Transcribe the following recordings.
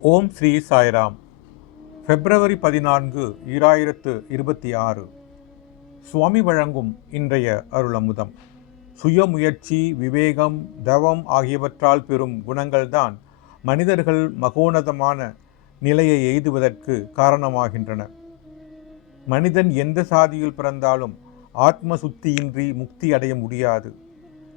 ஓம் ஸ்ரீ சாய்ராம். பிப்ரவரி 14, 2026. சுவாமி வழங்கும் இன்றைய அருளமுதம். சுயமுயற்சி, விவேகம், தவம் ஆகியவற்றால் பெறும் குணங்கள்தான் மனிதர்கள் மகோன்னதமான நிலையை எய்துவதற்கு காரணமாகின்றன. மனிதன் எந்த சாதியில் பிறந்தாலும் ஆத்ம சுத்தியின்றி முக்தி அடைய முடியாது.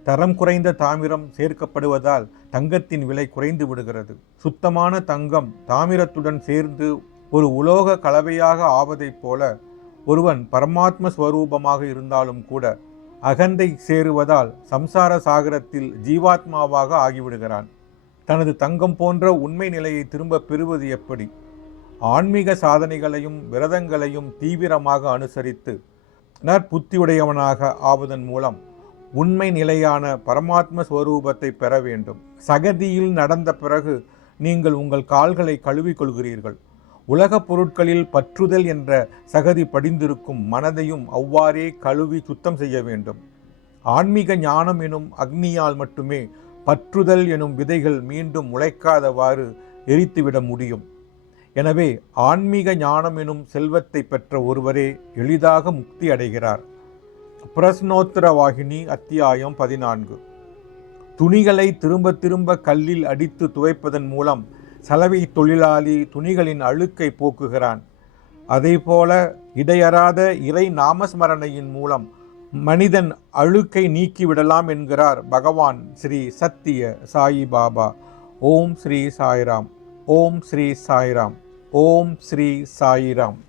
தரம் குறைந்த தாமிரம் சேர்க்கப்படுவதால் தங்கத்தின் விலை குறைந்து விடுகிறது. சுத்தமான தங்கம் தாமிரத்துடன் சேர்ந்து ஒரு உலோக கலவையாக ஆவதைப் போல ஒருவன் பரமாத்ம ஸ்வரூபமாக இருந்தாலும் கூட அகந்தை சேருவதால் சம்சார சாகரத்தில் ஜீவாத்மாவாக ஆகிவிடுகிறான். தனது தங்கம் போன்ற உண்மை நிலையை திரும்ப பெறுவது எப்படி? ஆன்மீக சாதனைகளையும் விரதங்களையும் தீவிரமாக அனுசரித்து நற்புத்தியுடையவனாக ஆவதன் மூலம் உண்மை நிலையான பரமாத்ம ஸ்வரூபத்தை பெற வேண்டும். சகதியில் நடந்த பிறகு நீங்கள் உங்கள் கால்களை கழுவிக் கொள்கிறீர்கள். உலகப் பொருட்களில் பற்றுதல் என்ற சகதி படிந்திருக்கும் மனதையும் அவ்வாறே கழுவி சுத்தம் செய்ய வேண்டும். ஆன்மீக ஞானம் எனும் அக்னியால் மட்டுமே பற்றுதல் எனும் விதைகள் மீண்டும் முளைக்காதவாறு எரித்துவிட முடியும். எனவே ஆன்மீக ஞானம் எனும் செல்வத்தை பெற்ற ஒருவரே எளிதாக முக்தி அடைகிறார். பிரஸ்னோத்தர வாகினி அத்தியாயம் 14. துணிகளை திரும்ப திரும்ப கல்லில் அடித்து துவைப்பதன் மூலம் சலவை தொழிலாளி துணிகளின் அழுக்கை போக்குகிறான். அதேபோல இடையறாத இறை நாமஸ்மரணையின் மூலம் மனிதன் அழுக்கை நீக்கிவிடலாம் என்கிறார் பகவான் ஸ்ரீ சத்திய சாயி பாபா. ஓம் ஸ்ரீ சாய்ராம். ஓம் ஸ்ரீ சாய்ராம். ஓம் ஸ்ரீ சாய்ராம்.